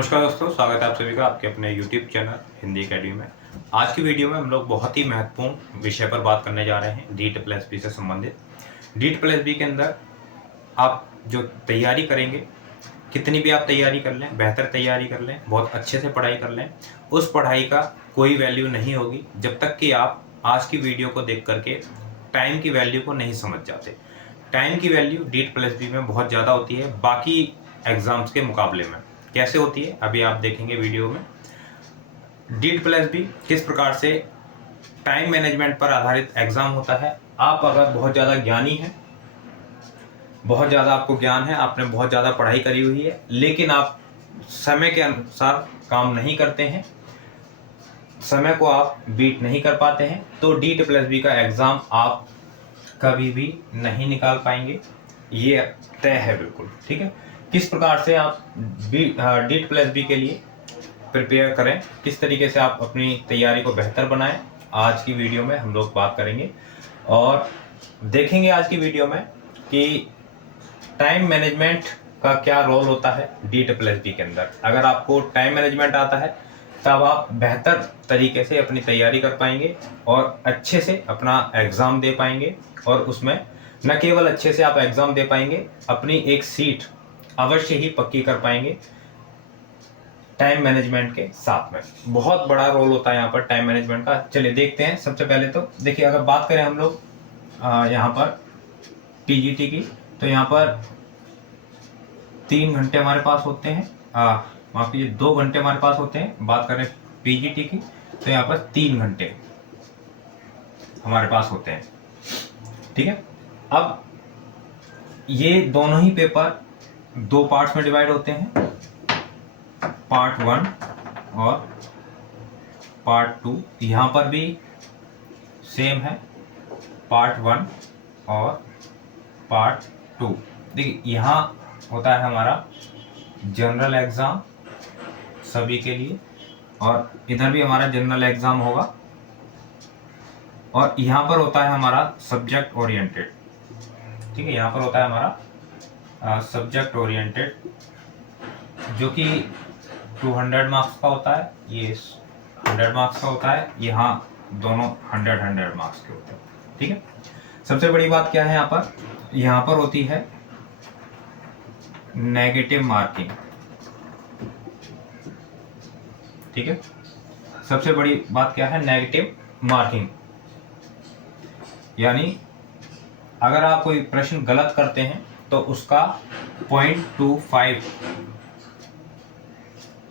नमस्कार दोस्तों, स्वागत है आप सभी का आपके अपने YouTube चैनल हिंदी अकेडमी में। आज की वीडियो में हम लोग बहुत ही महत्वपूर्ण विषय पर बात करने जा रहे हैं, डीट प्लस बी से संबंधित। डीट प्लस बी के अंदर आप जो तैयारी करेंगे, कितनी भी आप तैयारी कर लें, बेहतर तैयारी कर लें, बहुत अच्छे से पढ़ाई कर लें, उस पढ़ाई का कोई वैल्यू नहीं होगी जब तक कि आप आज की वीडियो को देख करके टाइम की वैल्यू को नहीं समझ जाते। टाइम की वैल्यू डीट प्लस बी में बहुत ज़्यादा होती है बाकी एग्ज़ाम्स के मुकाबले में। कैसे होती है अभी आप देखेंगे वीडियो में। डीट प्लस बी किस प्रकार से टाइम मैनेजमेंट पर आधारित एग्ज़ाम होता है। आप अगर बहुत ज़्यादा ज्ञानी हैं, बहुत ज़्यादा आपको ज्ञान है, आपने बहुत ज़्यादा पढ़ाई करी हुई है, लेकिन आप समय के अनुसार काम नहीं करते हैं, समय को आप बीट नहीं कर पाते हैं, तो डीट प्लस बी का एग्ज़ाम आप कभी भी नहीं निकाल पाएंगे। ये तय है बिल्कुल, ठीक है। किस प्रकार से आप डीट प्लस बी के लिए प्रिपेयर करें, किस तरीके से आप अपनी तैयारी को बेहतर बनाएं, आज की वीडियो में हम लोग बात करेंगे और देखेंगे आज की वीडियो में कि टाइम मैनेजमेंट का क्या रोल होता है डीट प्लस बी के अंदर। अगर आपको टाइम मैनेजमेंट आता है तब आप बेहतर तरीके से अपनी तैयारी कर पाएंगे और अच्छे से अपना एग्ज़ाम दे पाएंगे, और उसमें न केवल अच्छे से आप एग्ज़ाम दे पाएंगे, अपनी एक सीट अवश्य ही पक्की कर पाएंगे। टाइम मैनेजमेंट के साथ में बहुत बड़ा रोल होता है यहाँ पर टाइम मैनेजमेंट का। चलिए देखते हैं। सबसे पहले तो देखिए, अगर बात करें हम लोग यहाँ पर टीजीटी की, तो यहाँ पर 3 घंटे हमारे पास होते हैं, माफ कीजिए 2 घंटे हमारे पास होते हैं। बात करें पीजीटी की तो यहाँ पर 3 घंटे हमारे पास होते हैं, ठीक है। अब ये दोनों ही पेपर 2 पार्ट्स में डिवाइड होते हैं, पार्ट 1 और पार्ट 2। यहाँ पर भी सेम है, पार्ट 1 और पार्ट 2। देखिए यहाँ होता है हमारा जनरल एग्ज़ाम सभी के लिए, और इधर भी हमारा जनरल एग्ज़ाम होगा, और यहाँ पर होता है हमारा सब्जेक्ट ओरिएंटेड, ठीक है। यहाँ पर होता है हमारा सब्जेक्ट ओरिएंटेड, जो कि 200 मार्क्स का होता है, ये 100 मार्क्स का होता है, यहाँ दोनों 100 मार्क्स के होते हैं, ठीक है। सबसे बड़ी बात क्या है यहाँ पर होती है नेगेटिव मार्किंग, ठीक है। सबसे बड़ी बात क्या है, नेगेटिव मार्किंग, यानी अगर आप कोई प्रश्न गलत करते हैं तो उसका 0.25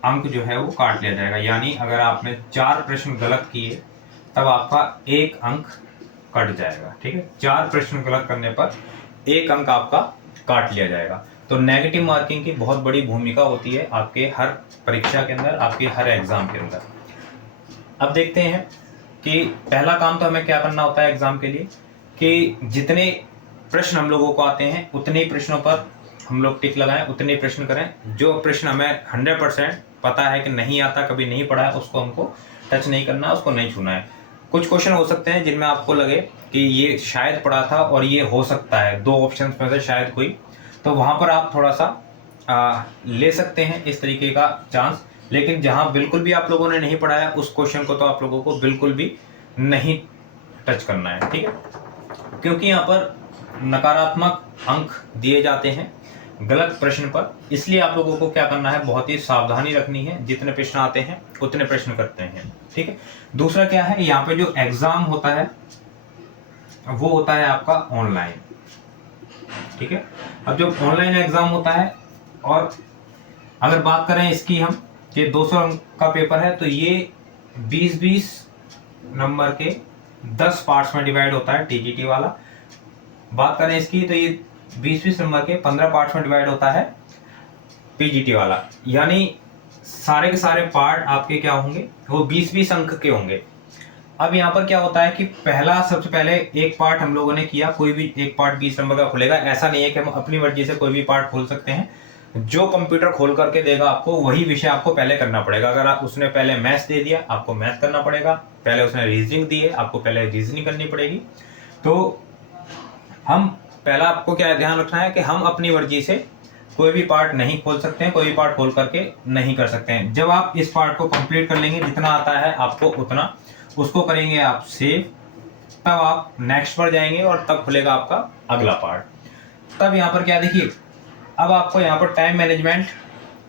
अंक जो है वो काट लिया जाएगा। यानी अगर आपने 4 प्रश्न गलत किए तब आपका 1 अंक कट जाएगा, ठीक है। 4 प्रश्न गलत करने पर 1 अंक आपका काट लिया जाएगा। तो नेगेटिव मार्किंग की बहुत बड़ी भूमिका होती है आपके हर परीक्षा के अंदर, आपके हर एग्जाम के अंदर। अब देखते हैं कि पहला काम तो हमें क्या करना होता है एग्जाम के लिए, कि जितने प्रश्न हम लोगों को आते हैं उतने ही प्रश्नों पर हम लोग टिक लगाएं, उतने प्रश्न करें। जो प्रश्न हमें 100% पता है कि नहीं आता, कभी नहीं पढ़ा है, उसको हमको टच नहीं करना, उसको नहीं छूना है। कुछ क्वेश्चन हो सकते हैं जिनमें आपको लगे कि ये शायद पढ़ा था और ये हो सकता है 2 ऑप्शन में से शायद कोई, तो वहाँ पर आप थोड़ा सा ले सकते हैं इस तरीके का चांस। लेकिन जहाँ बिल्कुल भी आप लोगों ने नहीं पढ़ा है उस क्वेश्चन को तो आप लोगों को बिल्कुल भी नहीं टच करना है, ठीक है। क्योंकि यहाँ पर नकारात्मक अंक दिए जाते हैं गलत प्रश्न पर, इसलिए आप लोगों को क्या करना है, बहुत ही सावधानी रखनी है। जितने प्रश्न आते हैं उतने प्रश्न करते हैं, ठीक है। दूसरा क्या है, यहाँ पे जो एग्जाम होता है वो होता है आपका ऑनलाइन, ठीक है। अब जो ऑनलाइन एग्जाम होता है, और अगर बात करें इसकी हम कि 200 अंक का पेपर है, तो ये 20-20 नंबर के 10 पार्ट्स में डिवाइड होता है टीजीटी वाला। बात करें इसकी तो ये 20-20 नंबर के 15 पार्ट्स में डिवाइड होता है पीजीटी वाला। यानी सारे के सारे पार्ट आपके क्या होंगे, वो 20-20 अंक के होंगे। अब यहाँ पर क्या होता है कि सबसे पहले एक पार्ट हम लोगों ने किया, कोई भी एक पार्ट 20 नंबर का खुलेगा। ऐसा नहीं है कि हम अपनी मर्जी से कोई भी पार्ट खोल सकते हैं। जो कंप्यूटर खोल करके देगा आपको, वही विषय आपको पहले करना पड़ेगा। अगर उसने पहले मैथ्स दे दिया, आपको मैथ करना पड़ेगा। पहले उसने रीजनिंग दी है, आपको पहले रीजनिंग करनी पड़ेगी। तो हम पहला आपको क्या ध्यान रखना है कि हम अपनी मर्जी से कोई भी पार्ट नहीं खोल सकते हैं, कोई भी पार्ट खोल करके नहीं कर सकते हैं। जब आप इस पार्ट को कंप्लीट कर लेंगे, जितना आता है आपको उतना, उसको करेंगे आप सेव, तब आप नेक्स्ट पर जाएंगे और तब खुलेगा आपका अगला पार्ट। तब यहाँ पर क्या देखिए, अब आपको यहाँ पर टाइम मैनेजमेंट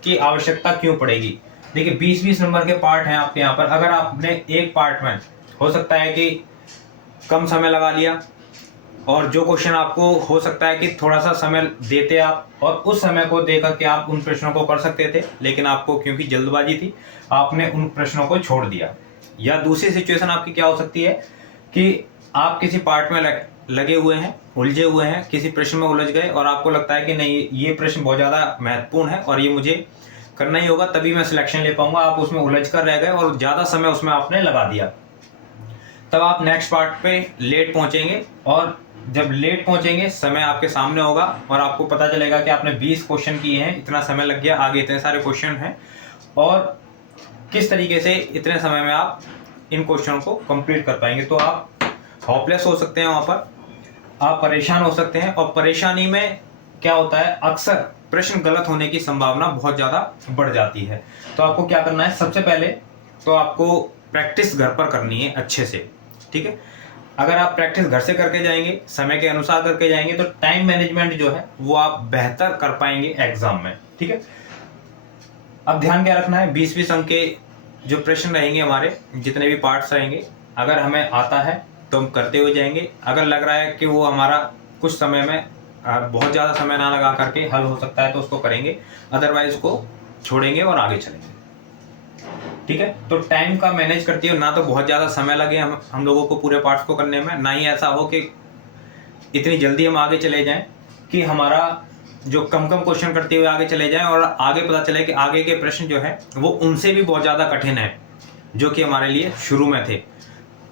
की आवश्यकता क्यों पड़ेगी। देखिए 20-20 नंबर के पार्ट हैं आपके यहाँ पर। अगर आपने एक पार्ट में हो सकता है कि कम समय लगा लिया, और जो क्वेश्चन आपको हो सकता है कि थोड़ा सा समय देते आप, और उस समय को दे करके आप उन प्रश्नों को कर सकते थे, लेकिन आपको क्योंकि जल्दबाजी थी आपने उन प्रश्नों को छोड़ दिया। या दूसरी सिचुएशन आपकी क्या हो सकती है कि आप किसी पार्ट में लगे हुए हैं, उलझे हुए हैं, किसी प्रश्न में उलझ गए और आपको लगता है कि नहीं ये प्रश्न बहुत ज़्यादा महत्वपूर्ण है और ये मुझे करना ही होगा तभी मैं सिलेक्शन ले पाऊंगा। आप उसमें उलझ कर रह गए और ज़्यादा समय उसमें आपने लगा दिया, तब आप नेक्स्ट पार्ट पे लेट पहुंचेंगे। और जब लेट पहुंचेंगे समय आपके सामने होगा और आपको पता चलेगा कि आपने 20 क्वेश्चन किए हैं, इतना समय लग गया, आगे इतने सारे क्वेश्चन हैं, और किस तरीके से इतने समय में आप इन क्वेश्चनों को कंप्लीट कर पाएंगे। तो आप होपलेस हो सकते हैं, वहाँ पर आप परेशान हो सकते हैं। और परेशानी में क्या होता है, अक्सर प्रश्न गलत होने की संभावना बहुत ज़्यादा बढ़ जाती है। तो आपको क्या करना है, सबसे पहले तो आपको प्रैक्टिस घर पर करनी है अच्छे से, ठीक है। अगर आप प्रैक्टिस घर से करके जाएंगे, समय के अनुसार करके जाएंगे, तो टाइम मैनेजमेंट जो है वो आप बेहतर कर पाएंगे एग्जाम में, ठीक है। अब ध्यान क्या रखना है, 20-20 अंक के जो प्रश्न रहेंगे, हमारे जितने भी पार्ट्स रहेंगे, अगर हमें आता है तो हम करते हुए जाएंगे। अगर लग रहा है कि वो हमारा कुछ समय में बहुत ज़्यादा समय ना लगा करके हल हो सकता है तो उसको करेंगे, अदरवाइज को छोड़ेंगे और आगे चलेंगे, ठीक है। तो टाइम का मैनेज करते हो, ना तो बहुत ज़्यादा समय लगे हम लोगों को पूरे पार्ट्स को करने में, ना ही ऐसा हो कि इतनी जल्दी हम आगे चले जाएं कि हमारा जो कम क्वेश्चन करते हुए आगे चले जाएं और आगे पता चले कि आगे के प्रश्न जो है वो उनसे भी बहुत ज़्यादा कठिन है जो कि हमारे लिए शुरू में थे।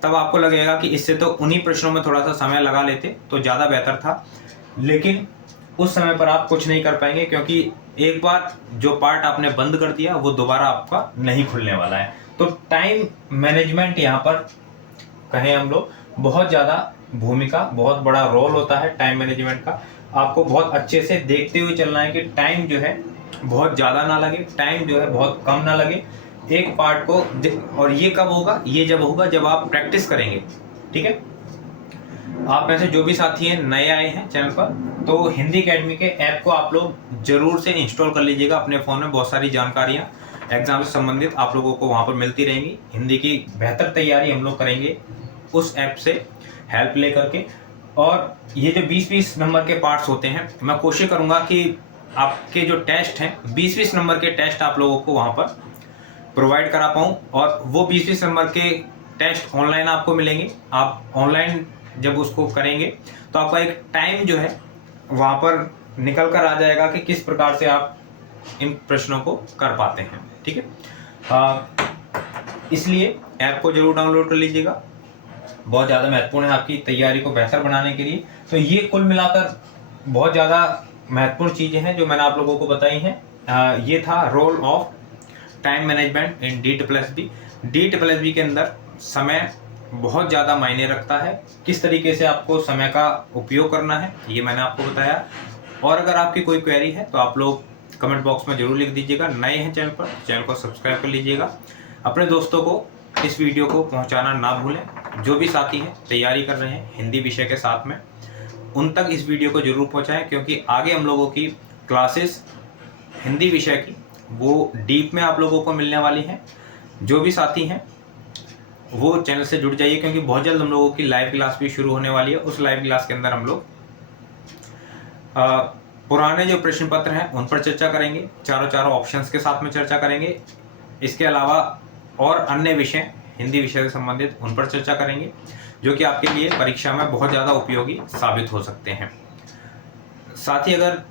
तब आपको लगेगा कि इससे तो उन्हीं प्रश्नों में थोड़ा सा समय लगा लेते तो ज़्यादा बेहतर था, लेकिन उस समय पर आप कुछ नहीं कर पाएंगे, क्योंकि एक बार जो पार्ट आपने बंद कर दिया वो दोबारा आपका नहीं खुलने वाला है। तो टाइम मैनेजमेंट यहाँ पर कहें हम लोग बहुत ज़्यादा भूमिका, बहुत बड़ा रोल होता है टाइम मैनेजमेंट का। आपको बहुत अच्छे से देखते हुए चलना है कि टाइम जो है बहुत ज़्यादा ना लगे, टाइम जो है बहुत कम ना लगे एक पार्ट को। और ये कब होगा, ये जब होगा जब आप प्रैक्टिस करेंगे, ठीक है। आप में से जो भी साथी हैं नए आए हैं चैनल पर, तो हिंदी अकेडमी के ऐप को आप लोग जरूर से इंस्टॉल कर लीजिएगा अपने फ़ोन में। बहुत सारी जानकारियाँ एग्जाम से संबंधित आप लोगों को वहाँ पर मिलती रहेंगी। हिंदी की बेहतर तैयारी हम लोग करेंगे उस ऐप से हेल्प ले करके। और ये जो 20-20 नंबर के पार्ट्स होते हैं, मैं कोशिश करूँगा कि आपके जो टेस्ट हैं 20-20 नंबर के टेस्ट आप लोगों को वहाँ पर प्रोवाइड करा पाऊँ। और वो 20-20 नंबर के टेस्ट ऑनलाइन आपको मिलेंगे। आप ऑनलाइन जब उसको करेंगे तो आपका एक टाइम जो है वहाँ पर निकल कर आ जाएगा कि किस प्रकार से आप इन प्रश्नों को कर पाते हैं, ठीक है। इसलिए ऐप को जरूर डाउनलोड कर लीजिएगा, बहुत ज़्यादा महत्वपूर्ण है आपकी तैयारी को बेहतर बनाने के लिए। तो ये कुल मिलाकर बहुत ज़्यादा महत्वपूर्ण चीज़ें हैं जो मैंने आप लोगों को बताई हैं। ये था role of time management in DSSB। DSSB के अंदर समय बहुत ज़्यादा मायने रखता है, किस तरीके से आपको समय का उपयोग करना है ये मैंने आपको बताया। और अगर आपकी कोई क्वेरी है तो आप लोग कमेंट बॉक्स में ज़रूर लिख दीजिएगा। नए हैं चैनल पर, चैनल को सब्सक्राइब कर लीजिएगा। अपने दोस्तों को इस वीडियो को पहुंचाना ना भूलें। जो भी साथी हैं तैयारी कर रहे हैं हिंदी विषय के साथ में, उन तक इस वीडियो को जरूर पहुंचाएं, क्योंकि आगे हम लोगों की क्लासेस हिंदी विषय की वो डीप में आप लोगों को मिलने वाली हैं। जो भी साथी हैं वो चैनल से जुड़ जाइए, क्योंकि बहुत जल्द हम लोगों की लाइव क्लास भी शुरू होने वाली है। उस लाइव क्लास के अंदर हम लोग पुराने जो प्रश्न पत्र हैं उन पर चर्चा करेंगे, चारों ऑप्शंस के साथ में चर्चा करेंगे। इसके अलावा और अन्य विषय हिंदी विषय से संबंधित उन पर चर्चा करेंगे, जो कि आपके लिए परीक्षा में बहुत ज़्यादा उपयोगी साबित हो सकते हैं। साथ ही अगर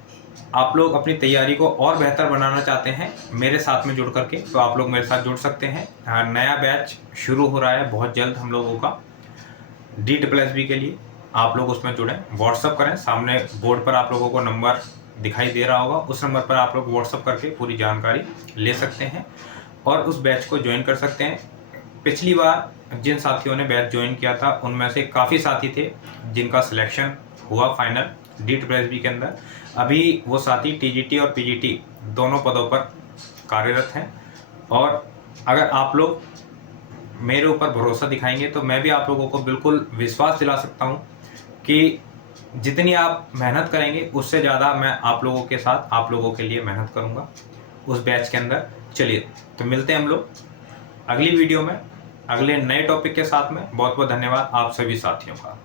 आप लोग अपनी तैयारी को और बेहतर बनाना चाहते हैं मेरे साथ में जुड़ करके, तो आप लोग मेरे साथ जुड़ सकते हैं। नया बैच शुरू हो रहा है बहुत जल्द हम लोगों का DSSB के लिए। आप लोग उसमें जुड़ें, व्हाट्सअप करें। सामने बोर्ड पर आप लोगों को नंबर दिखाई दे रहा होगा, उस नंबर पर आप लोग व्हाट्सअप करके पूरी जानकारी ले सकते हैं और उस बैच को ज्वाइन कर सकते हैं। पिछली बार जिन साथियों ने बैच ज्वाइन किया था उनमें से काफ़ी साथी थे जिनका सिलेक्शन हुआ फाइनल, DSSB के अंदर अभी वो साथी TGT और PGT दोनों पदों पर कार्यरत हैं। और अगर आप लोग मेरे ऊपर भरोसा दिखाएंगे तो मैं भी आप लोगों को बिल्कुल विश्वास दिला सकता हूं कि जितनी आप मेहनत करेंगे उससे ज़्यादा मैं आप लोगों के साथ, आप लोगों के लिए मेहनत करूंगा उस बैच के अंदर। चलिए तो मिलते हैं हम लोग अगली वीडियो में अगले नए टॉपिक के साथ में। बहुत बहुत धन्यवाद आप सभी साथियों का।